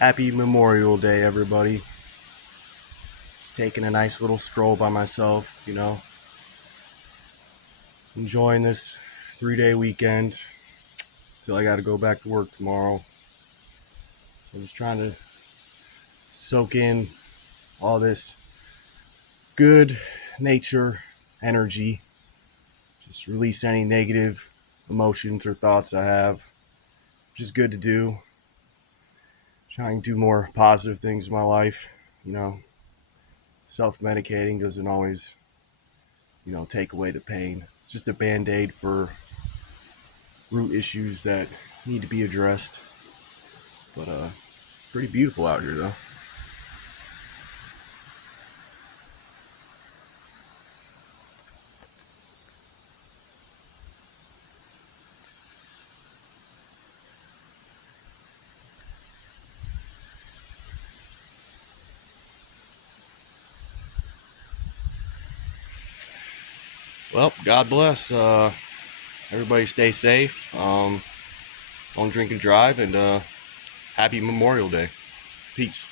Happy Memorial Day, everybody. Just taking a nice little stroll by myself, enjoying this 3-day weekend till I got to go back to work tomorrow. So just trying to soak in all this good nature energy, just release any negative emotions or thoughts I have, which is good to do. Trying to do more positive things in my life, self-medicating doesn't always, take away the pain. It's just a band-aid for root issues that need to be addressed. But it's pretty beautiful out here, though. Well, God bless. Everybody stay safe. Don't drink and drive, and happy Memorial Day. Peace.